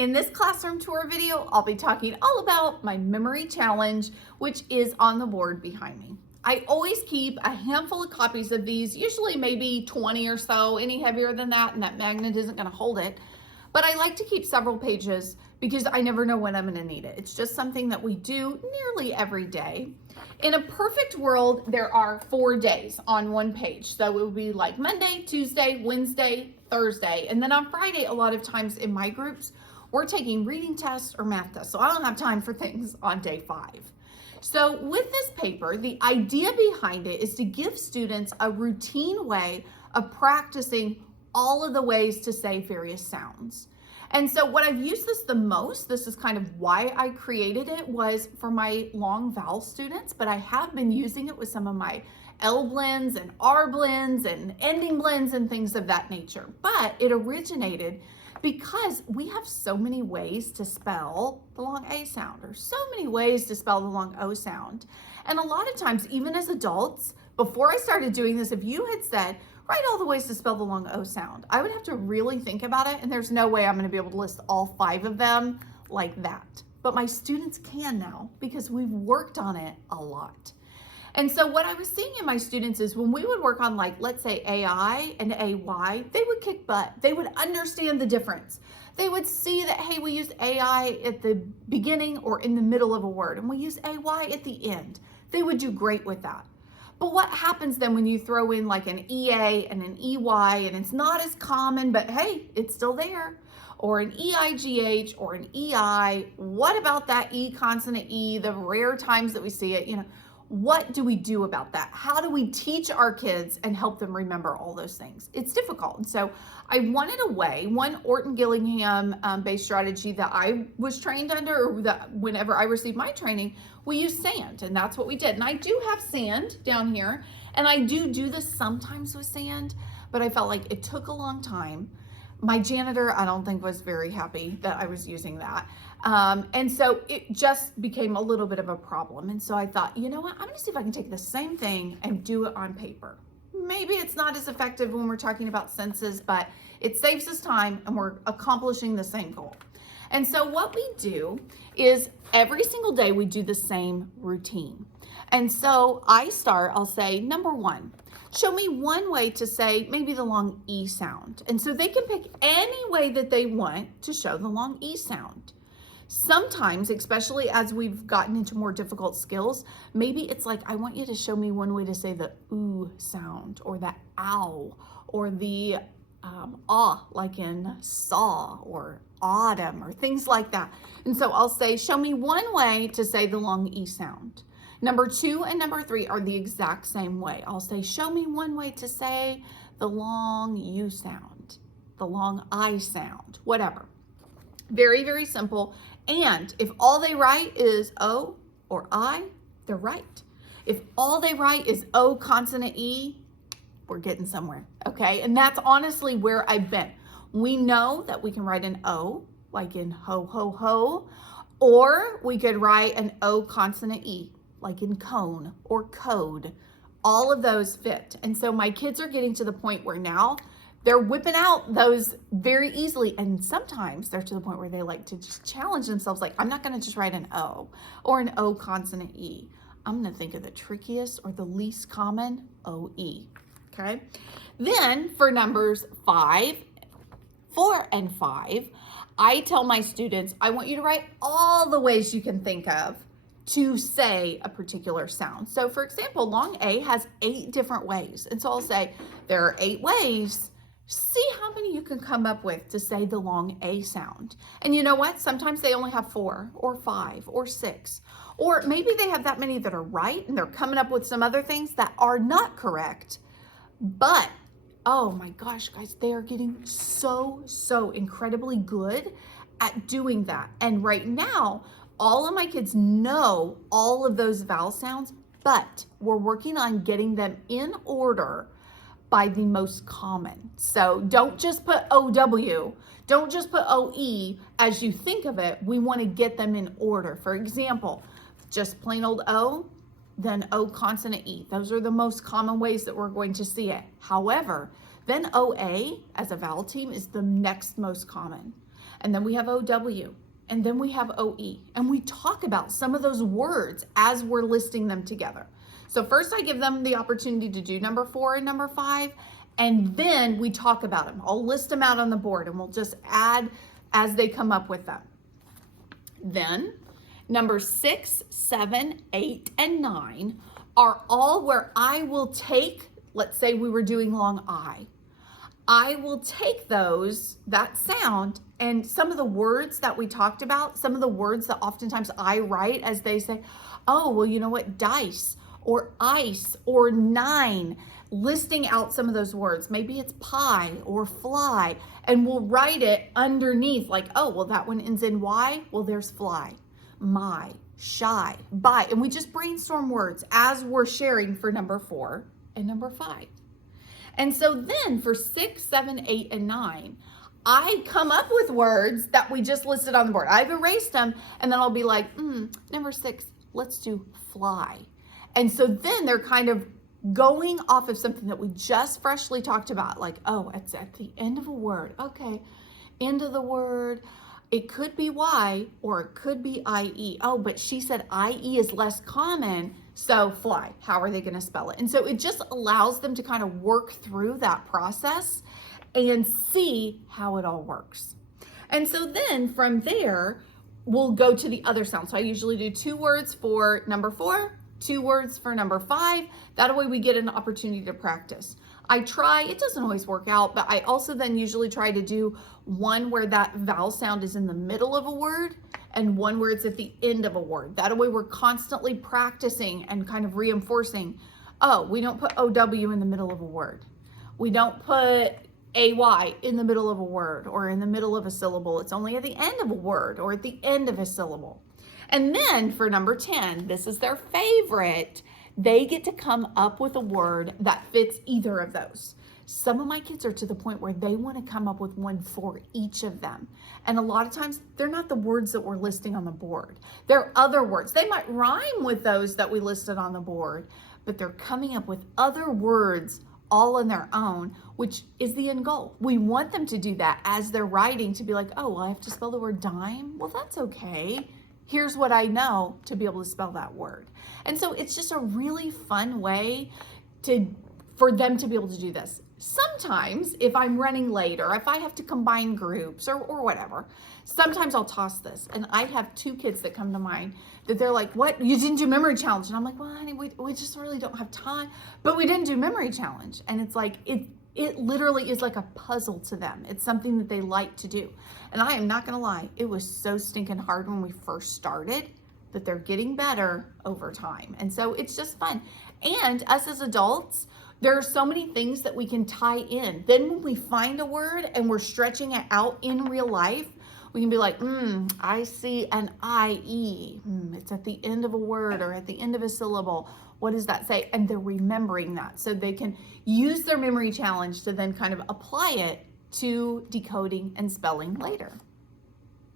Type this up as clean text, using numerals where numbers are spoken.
In this classroom tour video, I'll be talking all about my memory challenge, which is on the board behind me. I always keep a handful of copies of these, usually maybe 20 or so, any heavier than that, and that magnet isn't gonna hold it. But I like to keep several pages because I never know when I'm gonna need it. It's just something that we do nearly every day. In a perfect world, there are 4 days on one page. So it would be like Monday, Tuesday, Wednesday, Thursday. And then on Friday, a lot of times in my groups, we're taking reading tests or math tests. So I don't have time for things on day 5. So with this paper, the idea behind it is to give students a routine way of practicing all of the ways to say various sounds. And so what I've used this the most, this is kind of why I created it, was for my long vowel students, but I have been using it with some of my L blends and R blends and ending blends and things of that nature. But it originated because we have so many ways to spell the long A sound, or so many ways to spell the long O sound. And a lot of times, even as adults, before I started doing this, if you had said, write all the ways to spell the long O sound, I would have to really think about it, and there's no way I'm gonna be able to list all 5 of them like that. But my students can now because we've worked on it a lot. And so what I was seeing in my students is when we would work on, like, let's say AI and AY, they would kick butt. They would understand the difference. They would see that, hey, we use AI at the beginning or in the middle of a word, and we use AY at the end. They would do great with that. But what happens then when you throw in like an EA and an EY, and it's not as common, but hey, it's still there, or an EIGH or an EI? What about that E consonant E, the rare times that we see it, what do we do about that? How do we teach our kids and help them remember all those things? It's difficult. And so I wanted a way, one Orton Gillingham based strategy that I was trained under, or that whenever I received my training, we use sand, and that's what we did. And I do have sand down here, and I do this sometimes with sand, but I felt like it took a long time. My janitor, I don't think, was very happy that I was using that. And so it just became a little bit of a problem. And so I thought, you know what, I'm gonna see if I can take the same thing and do it on paper. Maybe it's not as effective when we're talking about senses, but it saves us time and we're accomplishing the same goal. And so what we do is every single day we do the same routine. And so I'll say, number 1, show me one way to say maybe the long E sound. And so they can pick any way that they want to show the long E sound. Sometimes, especially as we've gotten into more difficult skills, maybe it's like, I want you to show me one way to say the oo sound, or the ow, or the ah, like in saw or autumn, or things like that. And so I'll say, show me one way to say the long E sound. Number 2 and number 3 are the exact same way. I'll say, show me one way to say the long U sound, the long I sound, whatever. Very, very simple. And if all they write is O or I, they're right. If all they write is O consonant E, we're getting somewhere, okay? And that's honestly where I've been. We know that we can write an O, like in ho, ho, ho, or we could write an O consonant E, like in cone or code. All of those fit. And so my kids are getting to the point where now they're whipping out those very easily. And sometimes they're to the point where they like to just challenge themselves. Like, I'm not gonna just write an O or an O consonant E. I'm gonna think of the trickiest or the least common OE, okay? Then for numbers 4 and 5, I tell my students, I want you to write all the ways you can think of to say a particular sound. So for example, long A has 8 different ways. And so I'll say, there are 8 ways. See how many you can come up with to say the long A sound. And you know what? Sometimes they only have 4 or 5 or 6. Or maybe they have that many that are right and they're coming up with some other things that are not correct. But, oh my gosh, guys, they are getting so incredibly good at doing that. And right now, all of my kids know all of those vowel sounds, but we're working on getting them in order by the most common. So don't just put OW, don't just put OE as you think of it. We want to get them in order. For example, just plain old O, then O consonant E. Those are the most common ways that we're going to see it. However, then OA as a vowel team is the next most common. and then we have OW, and then we have OE. And we talk about some of those words as we're listing them together. So first I give them the opportunity to do number 4 and number 5, and then we talk about them. I'll list them out on the board and we'll just add as they come up with them. Then number 6, 7, 8, and 9 are all where I will take, let's say we were doing long I will take that sound, and some of the words that we talked about, some of the words that oftentimes I write as they say, oh, well, you know what, dice or ice or 9, listing out some of those words. Maybe it's pie or fly, and we'll write it underneath like, oh, well, that one ends in Y. Well, there's fly, my, shy, by, and we just brainstorm words as we're sharing for number 4 and number 5. And so then for 6, 7, 8, and 9, I come up with words that we just listed on the board. I've erased them, and then I'll be like, number 6, let's do fly. And so then they're kind of going off of something that we just freshly talked about, like, oh, it's at the end of a word. Okay, end of the word. It could be Y or it could be IE. Oh, but she said IE is less common, so fly. How are they going to spell it? And so it just allows them to kind of work through that process and see how it all works. And so then from there, we'll go to the other sound. So I usually do 2 words for number 4, 2 words for number 5. That way we get an opportunity to practice. I try, it doesn't always work out, but I also then usually try to do one where that vowel sound is in the middle of a word and one where it's at the end of a word. That way we're constantly practicing and kind of reinforcing, oh, we don't put OW in the middle of a word. We don't put AY in the middle of a word or in the middle of a syllable. It's only at the end of a word or at the end of a syllable. And then for number 10, this is their favorite. They get to come up with a word that fits either of those. Some of my kids are to the point where they want to come up with one for each of them. And a lot of times they're not the words that we're listing on the board. They're other words. They might rhyme with those that we listed on the board, but they're coming up with other words all on their own, which is the end goal. We want them to do that as they're writing, to be like, oh, well, I have to spell the word dime. Well, that's okay. Here's what I know to be able to spell that word. And so it's just a really fun way for them to be able to do this. Sometimes if I'm running late or if I have to combine groups or whatever, sometimes I'll toss this. And I have 2 kids that come to mind that they're like, what? You didn't do memory challenge? And I'm like, well, honey, we just really don't have time. But we didn't do memory challenge. And it's like, it literally is like a puzzle to them. It's something that they like to do. And I am not going to lie, it was so stinking hard when we first started, but they're getting better over time. And so it's just fun. And us as adults, there are so many things that we can tie in. Then when we find a word and we're stretching it out in real life, we can be like, I see an IE. It's at the end of a word or at the end of a syllable. What does that say? And they're remembering that. So they can use their memory challenge to then kind of apply it to decoding and spelling later.